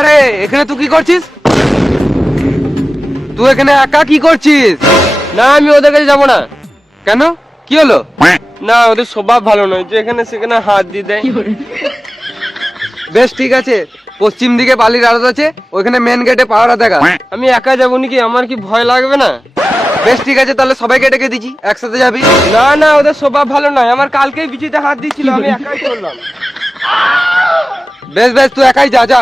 আরে এখানে তুই কি করছিস? তুই এখানে একা কি করছিস? না আমি ওদের কাছে যাবো না। কেন, কি হলো? না ওদের স্বভাব ভালো নয়, যেখানে সেখানে হাত দিয়ে দেয়। বেশ ঠিক আছে, পশ্চিম দিকে বালির আড়ত আছে, ওইখানে মেন গেটে পাহারা দেখা। আমি একা যাবো নাকি? আমার কি ভয় লাগবে না? বেশ ঠিক আছে, তাহলে সবাইকে ডেকে দিচ্ছি, একসাথে যাবি। না না ওদের স্বভাব ভালো নয়, আমার কালকেই বিচিতে হাত দিচ্ছিল, আমি একাই করলাম। বেশ বেশ, তুই একাই যা যা।